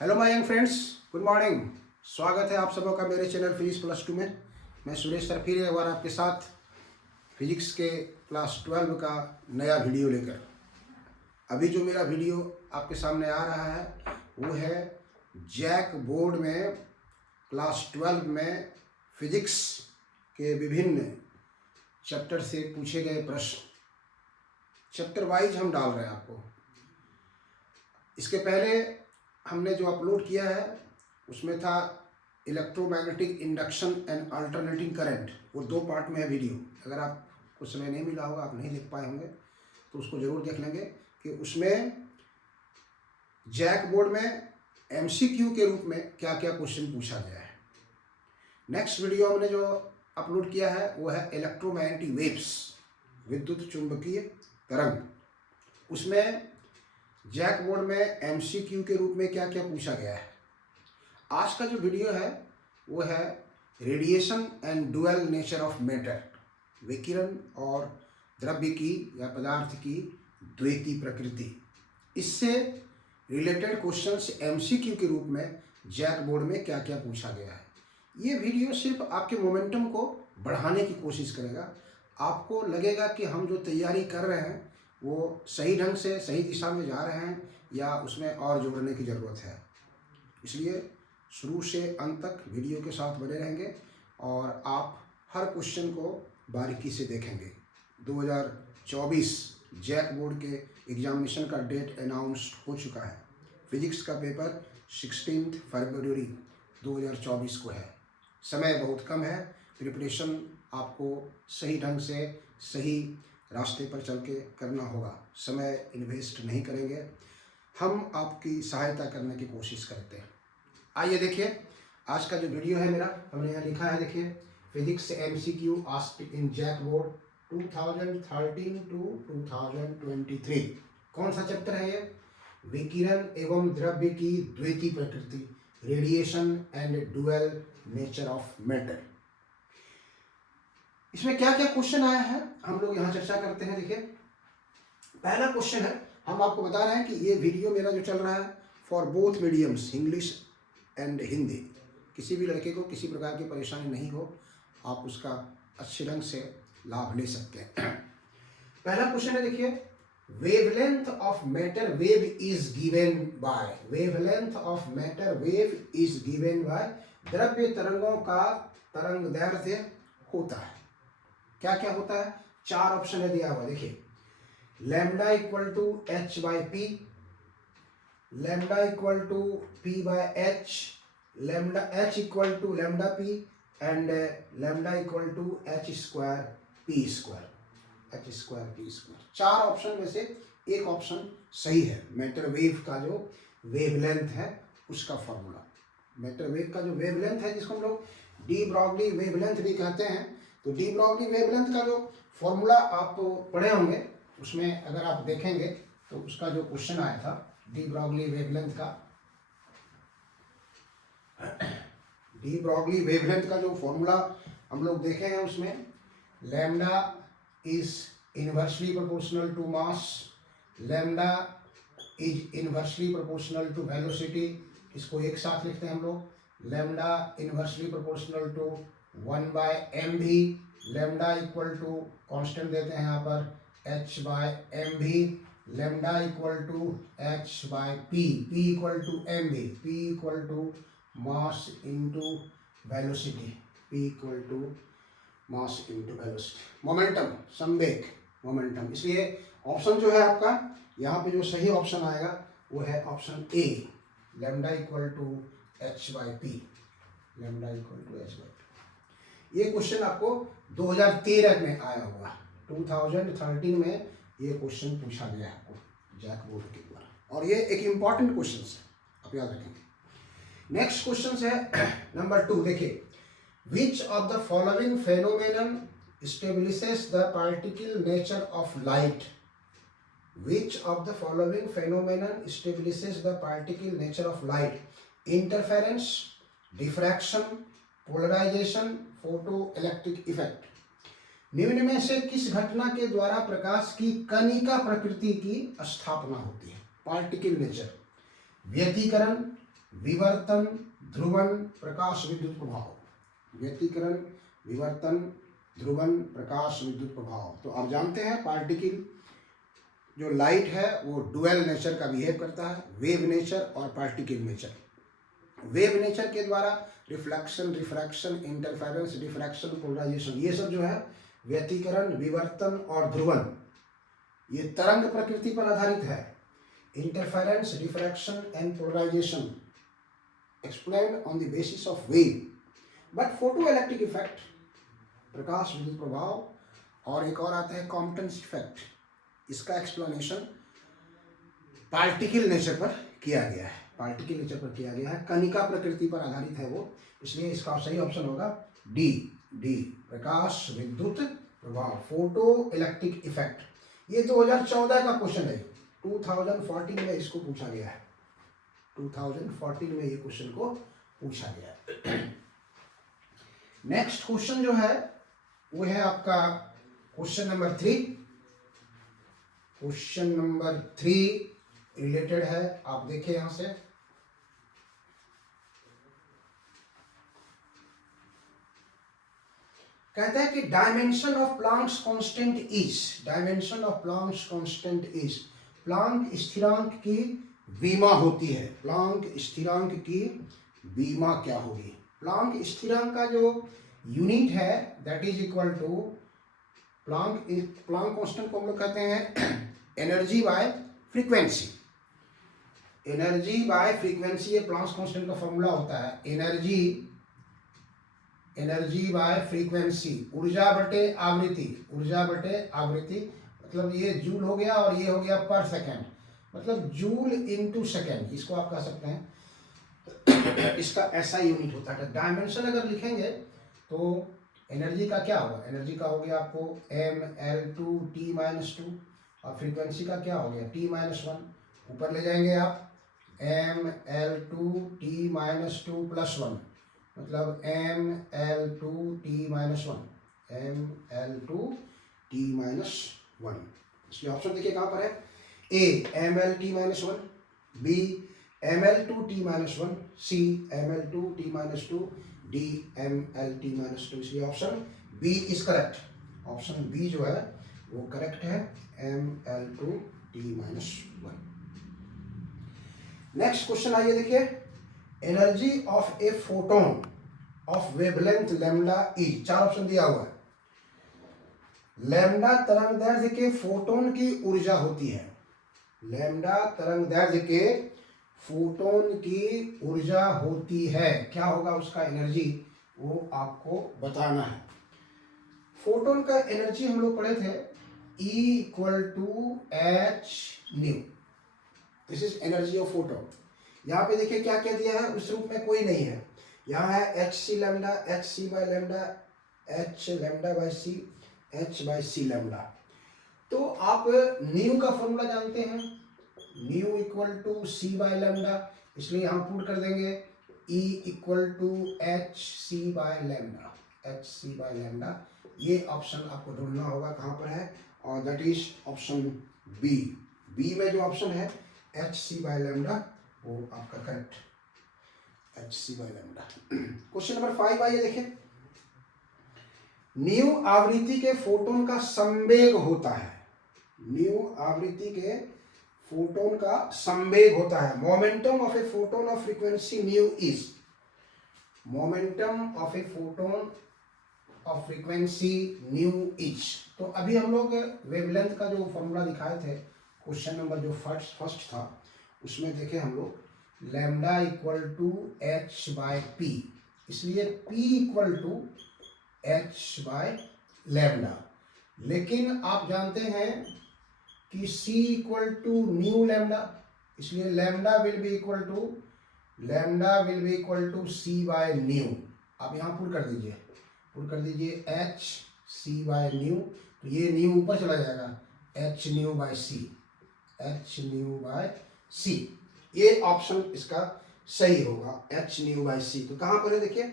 Hello my young friends, good morning. स्वागत है आप सबों का मेरे चैनल फिजिक्स प्लस टू में। मैं सुरेश सर फिर एक बार आपके साथ फिजिक्स के क्लास 12 का नया वीडियो लेकर। अभी जो मेरा वीडियो आपके सामने आ रहा है वो है जैक बोर्ड में क्लास 12 में फिजिक्स के विभिन्न चैप्टर से पूछे गए प्रश्न। चैप्टर वाइज हम डाल रहे हैं आपको। इसके पहले हमने जो अपलोड किया है उसमें था electromagnetic induction and alternating current. वो 2 पार्ट में है वीडियो। अगर आपको समय नहीं मिला होगा, आप नहीं देख पाए होंगे, तो उसको ज़रूर देख लेंगे कि उसमें जैक बोर्ड में एमसीक्यू के रूप में क्या क्या क्वेश्चन पूछा गया है। नेक्स्ट वीडियो हमने जो अपलोड किया है वो है इलेक्ट्रोमैग्नेटिक वेव्स, विद्युत चुंबकीय तरंग। उसमें जैक बोर्ड में एमसीक्यू के रूप में क्या क्या पूछा गया है। आज का जो वीडियो है वो है radiation and dual nature of matter, विकिरण और द्रव्य की या पदार्थ की द्वैती प्रकृति। इससे रिलेटेड क्वेश्चंस एमसीक्यू के रूप में जैक बोर्ड में क्या क्या पूछा गया है। ये वीडियो सिर्फ आपके मोमेंटम को बढ़ाने की कोशिश करेगा। आपको लगेगा कि हम जो तैयारी कर रहे हैं वो सही ढंग से सही दिशा में जा रहे हैं या उसमें और जोड़ने की ज़रूरत है। इसलिए शुरू से अंत तक वीडियो के साथ बने रहेंगे और आप हर क्वेश्चन को बारीकी से देखेंगे। 2024 जैक बोर्ड के एग्जामिनेशन का डेट अनाउंस हो चुका है। फिजिक्स का पेपर 16 फरवरी 2024 को है। समय बहुत कम है। प्रिपरेशन आपको सही ढंग से सही रास्ते पर चल के करना होगा। समय इन्वेस्ट नहीं करेंगे, हम आपकी सहायता करने की कोशिश करते हैं। आइए देखिए आज का जो वीडियो है मेरा, हमने यहाँ लिखा है, देखिए physics MCQ asked in JAC board 2013 to 2023। कौन सा चैप्टर है ये? विकिरण एवं द्रव्य की द्वैती प्रकृति, radiation and dual nature of matter. इसमें क्या क्या क्वेश्चन आया है हम लोग यहाँ चर्चा करते हैं। देखिए पहला क्वेश्चन है, हम आपको बता रहे हैं कि ये वीडियो मेरा जो चल रहा है for both mediums, English and Hindi. किसी भी लड़के को किसी प्रकार की परेशानी नहीं हो, आप उसका अच्छे ढंग से लाभ ले सकते हैं। पहला क्वेश्चन है, देखिए wavelength of matter wave is given by, wavelength of matter wave is given by, द्रव्य तरंगों का तरंग दैर्ध्य होता है। क्या क्या होता है? 4 ऑप्शन है दिया हुआ। देखिए lambda equal to h by p, lambda equal to p by h, lambda h equal to lambda p and lambda equal to h square p square, h square p square. 4 option में से एक option सही है। Matter wave का जो wavelength है उसका formula, matter wave का जो वेवलेंथ है जिसको हम लोग डी ब्रॉगली वेवलेंथ भी कहते हैं, तो डी ब्रॉगली वेवलेंथ का जो फॉर्मूला आप पढ़े होंगे उसमें अगर आप देखेंगे तो उसका जो क्वेश्चन आया था डी ब्रॉगली वेवलेंथ का, डी ब्रॉगली वेवलेंथ का जो फॉर्मूला हम लोग देखे हैं उसमें lambda is inversely proportional to mass, lambda is inversely proportional to velocity. इसको एक साथ लिखते हैं हम लोग, lambda inversely proportional to 1 by m v, lambda equal to constant देते हैं यहाँ पर h by m v, lambda equal to h by p, p equal to m v, p equal to mass into velocity, p equal to mass into velocity. Momentum, संवेग, momentum. इसलिए option जो है आपका यहाँ पे जो सही ऑप्शन आएगा वो है option A, lambda equal to h by p, lambda equal to h by p. ये क्वेश्चन आपको 2013 में आया हुआ, 2013 में ये क्वेश्चन पूछा गया है आपको जैक बोर्ड के द्वारा, और ये एक इम्पॉर्टेंट क्वेश्चन है, आप याद रखेंगे। नेक्स्ट क्वेश्चन है नंबर 2। देखिए which of the following phenomenon establishes the particle nature of light, which of the following phenomenon establishes the particle nature of light, interference, diffraction, polarisation, photo electric effect. निम्न में से किस घटना के द्वारा प्रकाश की कणिका प्रकृति की स्थापना होती है? पार्टिकल नेचर, व्यतिकरण, विवर्तन, ध्रुवन, प्रकाश विद्युत प्रभाव। व्यतिकरण, विवर्तन, ध्रुवन, प्रकाश विद्युत प्रभाव। तो आप जानते हैं पार्टिकल जो लाइट है वो डुअल नेचर का बिहेव करता है, वेव नेचर और पार्टिकल नेचर। वेव नेचर के द्वारा reflection, refraction, interference, diffraction, polarisation, ये सब जो है व्यतिकरण, विवर्तन और ध्रुवन, ये तरंग प्रकृति पर आधारित है। Interference, diffraction and polarisation explained on the basis of wave. But photo electric effect, प्रकाश विद्युत प्रभाव, और एक और आता है कॉम्पटेंस इफेक्ट, इसका एक्सप्लेनेशन पार्टिकल नेचर पर किया गया है। पार्टिकल नेचर पर किया गया है, कणिका प्रकृति पर आधारित है वो, इसलिए इसका सही ऑप्शन होगा डी। डी, प्रकाश विद्युत प्रभाव, फोटो इलेक्ट्रिक इफेक्ट। ये 2014 का क्वेश्चन है, 2014 में इसको पूछा गया है। 2014 में ये क्वेश्चन को पूछा गया है। नेक्स्ट क्वेश्चन जो है वो है आपका question number 3। Question number 3 related है, आप देखिए यहां से। कहता है कि dimension of Planck's constant is, dimension of Planck's constant is, Planck स्थिरांक की विमा होती है। प्लांक स्थिरांक की विमा क्या होगी? प्लांक स्थिरांक का जो यूनिट है that is equal to Planck constant को हम लोग कहते हैं energy by frequency. Energy by frequency, ये प्लांक कांस्टेंट का फॉर्मूला होता है। एनर्जी बाय फ्रीक्वेंसी, ऊर्जा बटे आवृत्ति, ऊर्जा बटे आवृत्ति, मतलब ये जूल हो गया और ये हो गया पर सेकेंड, मतलब जूल इनटू सेकेंड, इसको आप कह सकते हैं। इसका ऐसा यूनिट होता है। डायमेंशन अगर लिखेंगे तो एनर्जी का क्या होगा? एनर्जी का हो गया आपको mL2T-2, और फ्रीक्वेंसी का क्या हो गया T-1। ऊपर ले जाएंगे आप mL2T-2+1, मतलब mL2T-1, mL2T-1। इसलिए ऑप्शन देखिए कहाँ पर है, ए mL2T-1, बी mL2T-1, सी mL2T-2, डी mL2T-2। इसलिए option B is correct. Option B जो है वो करेक्ट है, mL2T-1। नेक्स्ट क्वेश्चन आइए देखिए, energy of a photon of wavelength lambda is, 4 option दिया हुआ है। लैम्डा तरंगदैर्घ्य के फोटोन की ऊर्जा होती है। लैम्डा तरंगदैर्घ्य के फोटोन की ऊर्जा होती है, क्या होगा उसका एनर्जी, वो आपको बताना है। फोटोन का एनर्जी हम लोग पढ़े थे E=h/nu, this is energy of photon. यहाँ पे देखिए क्या क्या दिया है, उस रूप में कोई नहीं है। यहाँ है hc lambda, hc by lambda, h lambda by c, h by c lambda. तो आप न्यू का फॉर्मूला जानते हैं, nu equal to c by lambda, इसलिए यहाँ पुट कर देंगे E equal to hc by lambda, hc by lambda. ये ऑप्शन आपको ढूंढना होगा कहाँ पर है, और that is option B. B में जो ऑप्शन है hc बाय लैम्डा, वो आपका correct, hc by lambda. Question number 5 आइए देखिए, न्यू आवृत्ति के फोटोन का संवेग होता है। न्यू आवृत्ति के फोटोन का संवेग होता है। Momentum of a photon of frequency new is, momentum of a photon of frequency new is. तो अभी हम लोग वेवलेंथ का जो फॉर्मूला दिखाए थे, क्वेश्चन नंबर जो फर्स्ट था, उसमें देखे हम लोग lambda equal to h by p, इसलिए p equal to h by lambda. लेकिन आप जानते हैं कि c equal to nu lambda, इसलिए lambda will be equal to c by nu. आप यहाँ पुट कर दीजिए h c बाय न्यू, तो ये न्यू ऊपर चला जाएगा, h न्यू बाय c, ये ऑप्शन इसका सही होगा, h न्यू बाय c। तो कहाँ पर है देखिए,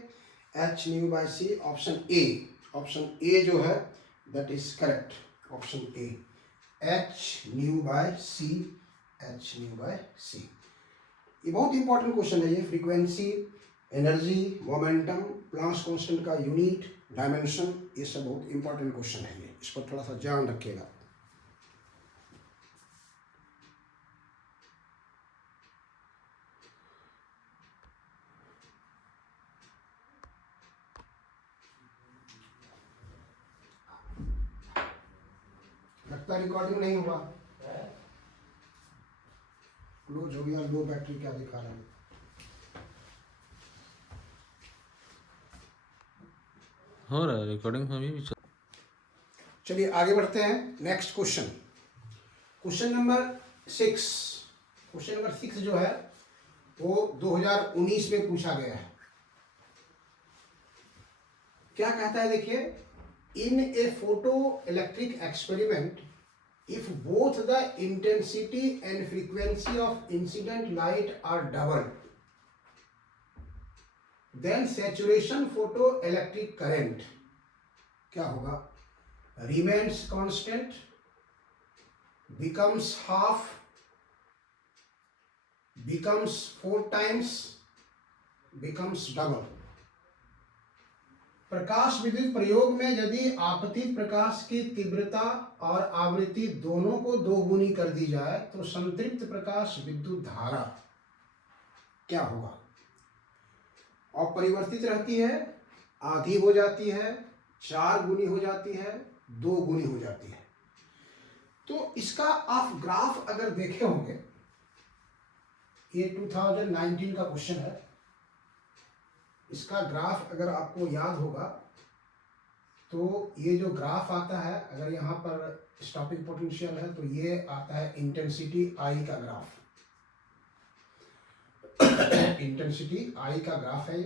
h nu by c, option A जो है that is correct, option A, h nu by c, h nu by c। ये बहुत इंपॉर्टेंट क्वेश्चन है ये। Frequency, energy, momentum, Planck's constant का यूनिट, डायमेंशन, ये सब बहुत इंपॉर्टेंट क्वेश्चन है ये। इस पर थोड़ा सा ध्यान रखिएगा। लगता रिकॉर्डिंग नहीं हुआ, क्लोज हो गया। लो बैटरी क्या दिखा रहा है? हो रहा है रिकॉर्डिंग अभी भी चलिए आगे बढ़ते हैं। Next question, question number 6। Question number 6 जो है वो 2019 में पूछा गया है। क्या कहता है देखिए, in a photo electric experiment if both the intensity and frequency of incident light are double then saturation photo electric current क्या होगा? remains constant, becomes half, becomes 4 times, becomes double। प्रकाश विद्युत प्रयोग में यदि आपतित प्रकाश की तीव्रता और आवृत्ति दोनों को दोगुनी कर दी जाए तो संतृप्त प्रकाश विद्युत धारा क्या होगा? अपरिवर्तित रहती है, आधी हो जाती है, 4 गुनी हो जाती है, 2 गुनी हो जाती है। तो इसका आप ग्राफ अगर देखे होंगे, ये 2019 का क्वेश्चन है। इसका ग्राफ अगर आपको याद होगा तो ये जो ग्राफ आता है, अगर यहाँ पर स्टॉपिंग पोटेंशियल है तो ये आता है इंटेंसिटी आई का ग्राफ। इंटेंसिटी आई का ग्राफ है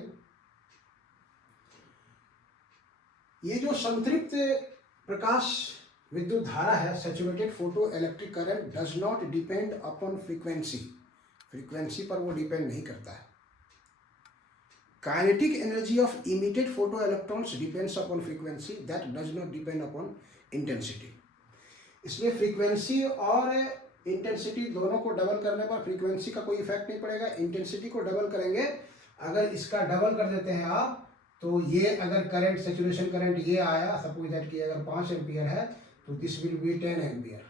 ये जो संतृप्त प्रकाश विद्युत धारा है, saturated photo electric current does not depend upon frequency. Frequency पर वो डिपेंड नहीं करता है। Kinetic energy of emitted photo electrons depends upon frequency that does not depend upon intensity. इसलिए फ्रीक्वेंसी और इंटेंसिटी दोनों को डबल करने पर फ्रीक्वेंसी का कोई इफेक्ट नहीं पड़ेगा। इंटेंसिटी को डबल करेंगे, अगर इसका डबल कर देते हैं आप, तो ये अगर करंट, सैचुरेशन करंट ये आया, सपोज दैट कि अगर 5 एम्पियर है तो दिस विल बी 10 एम्पियर।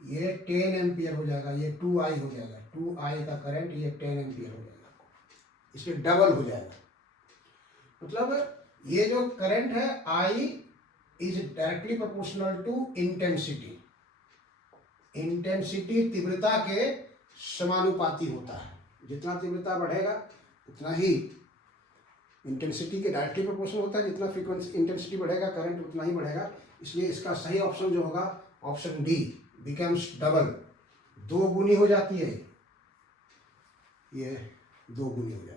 ये 10 एम्पियर हो जाएगा, ये 2I हो जाएगा। 2I का करंट ये 10 एम्पियर हो जाएगा, इसलिए डबल हो जाएगा। मतलब ये जो करंट है I is directly proportional to intensity. Intensity तीव्रता के समानुपाती होता है। जितना तीव्रता बढ़ेगा उतना ही इंटेंसिटी के डायरेक्टली प्रोपोर्शनल होता है। जितना फ्रीक्वेंसी इंटेंसिटी बढ़ेगा करंट उतना ही बढ़ेगा। इसलिए इसका सही ऑप्शन जो होगा ऑप्शन डी, बिकम्स डबल। 2 गुनी हो जाती है, ये 2 गुनी हो जाती है।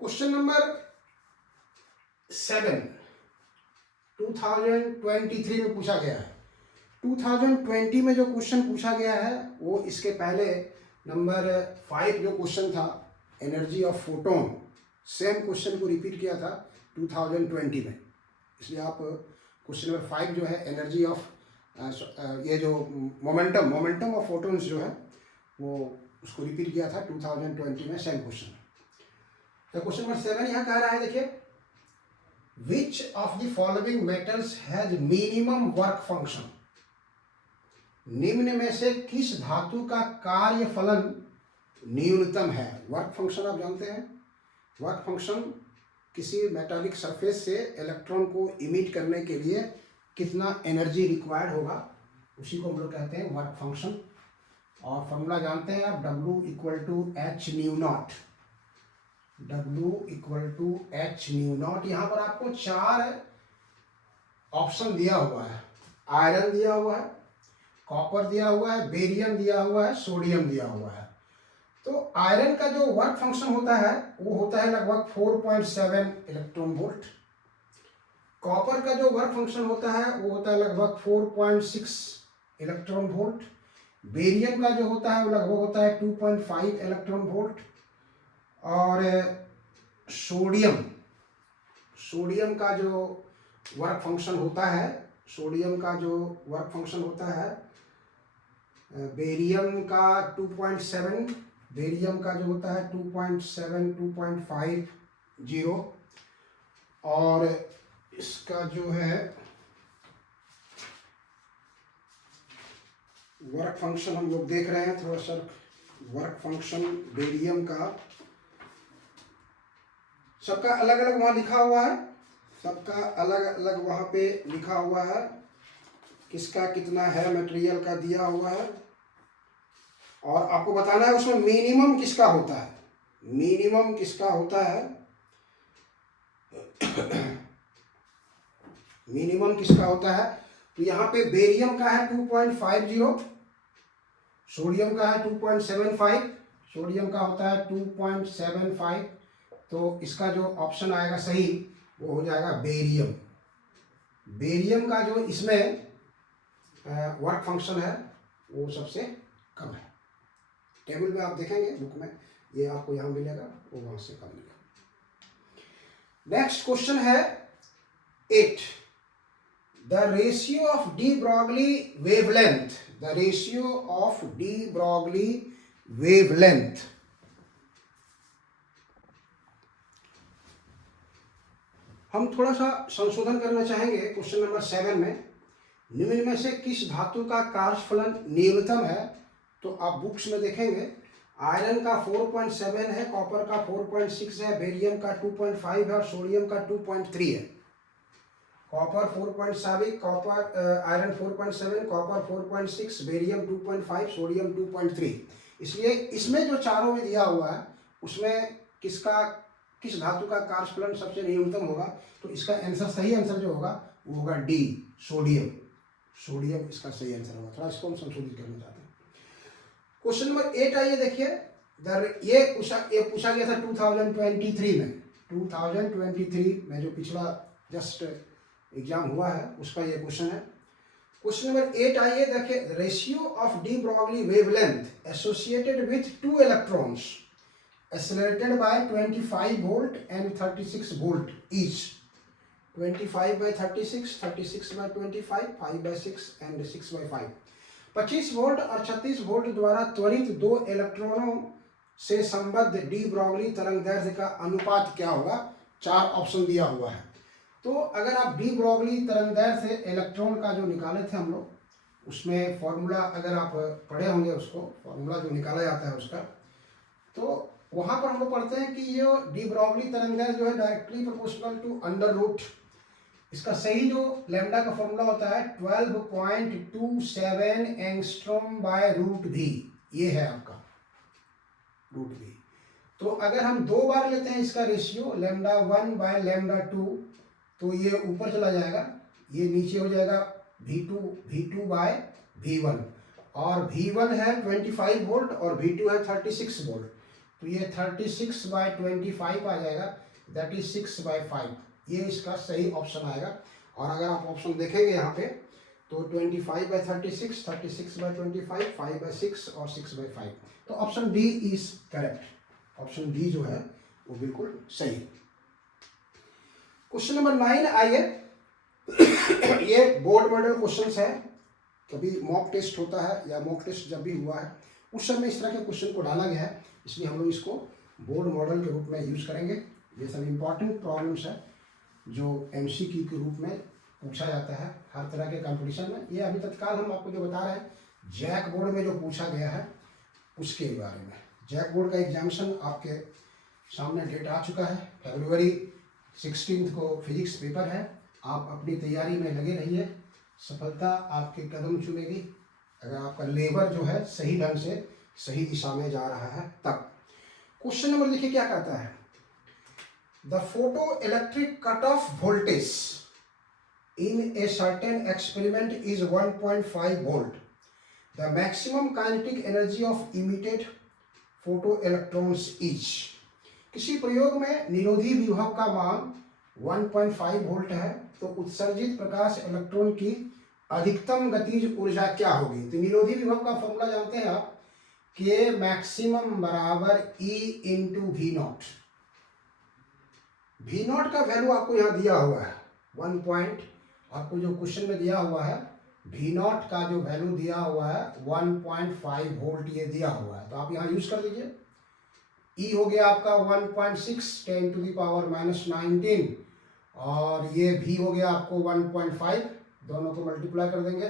क्वेश्चन नंबर 7 2023 में पूछा गया है। 2020 में जो क्वेश्चन पूछा गया है वो इसके पहले नंबर 5 जो क्वेश्चन था, energy of photon, same question को रिपीट किया था 2020 में। इसलिए आप क्वेश्चन नंबर 5 जो है एनर्जी ऑफ ये जो मोमेंटम ऑफ फोटोन्स जो है वो उसको रिपीट किया था 2020 में, सेम क्वेश्चन। तो क्वेश्चन नंबर 7 यहाँ कह रहा है, देखिए, which of the following metals has minimum work function. निम्न में से किस धातु का कार्य फलन न्यूनतम है? वर्क फंक्शन आप जानते हैं। वर्क फंक्शन किसी मेटालिक सरफेस से इलेक्ट्रॉन को इमिट करने के लिए कितना एनर्जी रिक्वायर्ड होगा, उसी को हम लोग कहते हैं वर्क फंक्शन। और फॉर्मूला जानते हैं आप, W = H new not. W = H new not. यहाँ पर आपको 4 ऑप्शन दिया हुआ है। आयरन दिया हुआ है, कॉपर दिया हुआ है, बेरियम दिया हुआ है, सोडियम दिया हुआ है। तो आयरन का जो वर्क फंक्शन होता है वो होता है लगभग 4.7 इलेक्ट्रॉन वोल्ट। कॉपर का जो वर्क फंक्शन होता है वो होता है लगभग 4.6 इलेक्ट्रॉन वोल्ट। बेरियम का जो होता है वो लगभग होता है 2.5 इलेक्ट्रॉन वोल्ट। और सोडियम का जो वर्क फंक्शन होता है, बेरियम का 2.7, बेरियम का जो होता है 2.7 2.50, और इसका जो है वर्क फंक्शन हम लोग देख रहे हैं थोड़ा सा। वर्क फंक्शन बेरियम का सबका अलग अलग वहाँ लिखा हुआ है, सबका अलग अलग वहाँ पे लिखा हुआ है, किसका कितना है मटेरियल का दिया हुआ है, और आपको बताना है उसमें मिनिमम किसका होता है, मिनिमम किसका होता है, मिनिमम किसका होता है। तो यहाँ पे बेरियम का है 2.50, सोडियम का है 2.75, सोडियम का होता है 2.75, तो इसका जो ऑप्शन आएगा सही वो हो जाएगा बेरियम। बेरियम का जो इसमें वर्क फंक्शन है वो सबसे कम है। टेबल में आप देखेंगे बुक में, ये आपको यहाँ मिलेगा, वो वहाँ से कम मिलेगा। नेक्स्ट क्वेश्चन है 8, the ratio of D Broglie wavelength, the ratio of D Broglie wavelength. हम थोड़ा सा संशोधन करना चाहेंगे क्वेश्चन नंबर 7 में, निम्न में से किस धातु का कार्यफलन न्यूनतम है। तो आप बुक्स में देखेंगे आयरन का 4.7 है, कॉपर का 4.6 है, बेरियम का 2.5 है और सोडियम का 2.3 है। Copper 4.7, copper iron 4.7, copper 4.6, barium 2.5, sodium 2.3। इसलिए इसमें जो चारों में दिया हुआ है उसमें किस धातु का कार्यफलन सबसे न्यूनतम होगा, तो इसका आंसर, सही आंसर जो होगा वो होगा डी, सोडियम। सोडियम इसका सही आंसर होगा। थोड़ा इसको हम संशोधित करना चाहते हैं। क्वेश्चन नंबर 8 आइए देखिए, ये पूछा गया था 2023 में, 2023 में जो पिछला जस्ट एग्जाम हुआ है उसका ये क्वेश्चन है। क्वेश्चन नंबर 8 आइए देखिए, ratio of D Broglie wavelength associated with 2 electrons accelerated by 25 volt and 36 volt each, 25 by 36, 36 by 25, 5 by 6 and 6 by 5। 25 volt और 36 वोल्ट द्वारा त्वरित 2 इलेक्ट्रॉनों से संबद्ध डी ब्रॉगली तरंगदैर्घ्य का अनुपात क्या होगा। 4 ऑप्शन दिया हुआ है। तो अगर आप डी ब्रॉगली तरंगदैर्घ्य से इलेक्ट्रॉन का जो निकाले थे हम लोग, उसमें फॉर्मूला अगर आप पढ़े होंगे, उसको फॉर्मूला जो निकाला जाता है उसका, तो वहां पर हम लोग पढ़ते हैं कि ये डी ब्रॉगली तरंगदैर्घ्य जो है directly proportional to under root, इसका सही जो लैम्डा का फॉर्मूला होता है 12.27 एंगस्ट्रॉम बाय रूट भी, ये है आपका रूट भी। तो अगर हम 2 बार लेते हैं इसका रेशियो लैम्डा 1 बाय लैम्डा 2, तो ये ऊपर चला जाएगा, ये नीचे हो जाएगा V2 बाय V1, और V1 है 25 वोल्ट और V2 है 36 वोल्ट, तो ये 36 बाय 25 आ जाएगा, दैट इज 6 बाय 5, ये इसका सही ऑप्शन आएगा। और अगर आप ऑप्शन देखेंगे यहाँ पे तो 25 बाय 36, 36 बाय 25, 5 बाय 6 और 6 बाय 5, तो option D is correct. Option D जो है वो बिल्कुल सही है। क्वेश्चन नंबर 9 आइए, ये बोर्ड मॉडल क्वेश्चंस है, कभी मॉक टेस्ट होता है या मॉक टेस्ट जब भी हुआ है उस समय इस तरह के क्वेश्चन को डाला गया है, इसलिए हम लोग इसको बोर्ड मॉडल के रूप में यूज करेंगे। ये सब इंपॉर्टेंट प्रॉब्लम्स है जो एमसीक्यू के रूप में पूछा जाता है हर तरह के कंपटीशन में। ये अभी तत्काल हम आपको जो बता रहे हैं जैक बोर्ड में जो पूछा गया है उसके बारे में। जैक बोर्ड का एग्जामिनेशन आपके सामने डेट आ चुका है, फरवरी 16 को फिजिक्स पेपर है। आप अपनी तैयारी में लगे रहिए, सफलता आपके कदम चूमेगी अगर आपका लेबर जो है सही ढंग से सही दिशा में जा रहा है तब। क्वेश्चन नंबर देखिए क्या कहता है, the photo electric cut off voltage in a certain experiment is 1.5 volt, the maximum kinetic energy of emitted photo electrons is. किसी प्रयोग में निरोधी विभव का मान 1.5 वोल्ट है, तो उत्सर्जित प्रकाश इलेक्ट्रॉन की अधिकतम गतिज ऊर्जा क्या होगी। तो निरोधी विभव का फॉर्मूला जानते हैं आप, के मैक्सिमम बराबर E into v nought. V nought का वैल्यू आपको यहाँ दिया हुआ है 1 पॉइंट, आपको जो क्वेश्चन में दिया हुआ है वी नॉट का जो वैल्यू दिया हुआ है 1.5 वोल्ट ये दिया हुआ है, तो आप यहाँ यूज कर दीजिए। ई हो गया आपका 1.6 10⁻⁻19 और ये भी हो गया आपको 1.5, दोनों को मल्टीप्लाई कर देंगे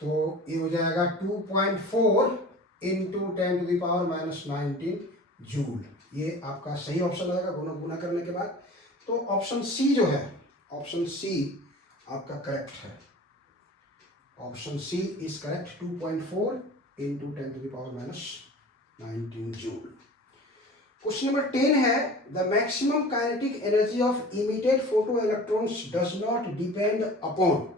तो ये हो जाएगा 2.4 इंटू 10⁻⁻19 जूल। ये आपका सही ऑप्शन आएगा गुना करने के बाद। तो ऑप्शन सी जो है, ऑप्शन सी आपका करेक्ट है। Option C is correct, 2.4 into 10⁻⁻19 joule. Question number 10 है, the maximum kinetic energy of emitted photo electrons does not depend upon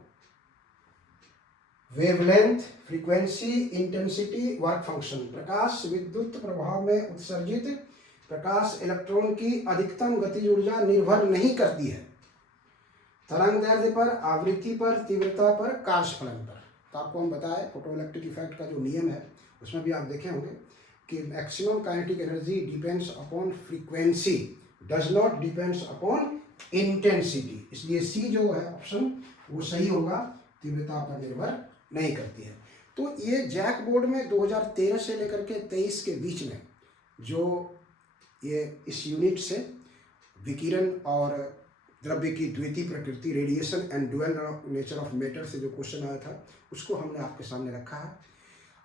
wavelength, frequency, intensity, work function. प्रकाश विद्युत प्रभाव में उत्सर्जित प्रकाश इलेक्ट्रॉन की अधिकतम गतिज ऊर्जा निर्भर नहीं करती है तरंग दैर्ध्य पर, आवृत्ति पर, तीव्रता पर, कार्यफलन पर। तो आपको हम बताएं फोटोइलेक्ट्रिक इफेक्ट का जो नियम है उसमें भी आप देखे होंगे कि maximum kinetic energy depends upon frequency, does not depends upon intensity. इसलिए सी जो है ऑप्शन वो सही होगा, तीव्रता पर निर्भर नहीं करती है। तो ये जैक बोर्ड में 2013 से लेकर के 23 के बीच में जो ये इस यूनिट से विकिरण और द्रव्य की द्वितीय प्रकृति, radiation and dual nature of matter से जो क्वेश्चन आया था उसको हमने आपके सामने रखा है।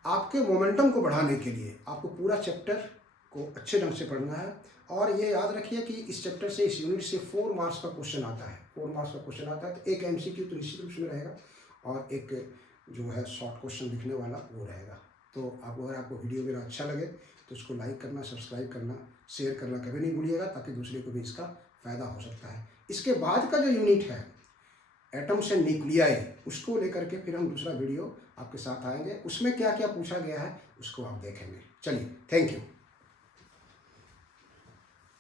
आपके मोमेंटम को बढ़ाने के लिए आपको पूरा चैप्टर को अच्छे ढंग से पढ़ना है और ये याद रखिए कि इस चैप्टर से, इस यूनिट से 4 मार्क्स का क्वेश्चन आता है। 4 मार्क्स का क्वेश्चन आता है तो एक MCQ तो निश्चित रूप से रहेगा और एक जो है शॉर्ट क्वेश्चन लिखने वाला वो रहेगा। तो अगर आपको वीडियो मेरा अच्छा लगे तो उसको लाइक करना, सब्सक्राइब करना, शेयर करना कभी नहीं भूलिएगा ताकि दूसरे को भी इसका फ़ायदा हो सकता है। इसके बाद का जो यूनिट है एटम्स एंड न्यूक्लियाई, उसको लेकर के फिर हम दूसरा वीडियो आपके साथ आएंगे। उसमें क्या क्या पूछा गया है उसको आप देखेंगे। चलिए, थैंक यू।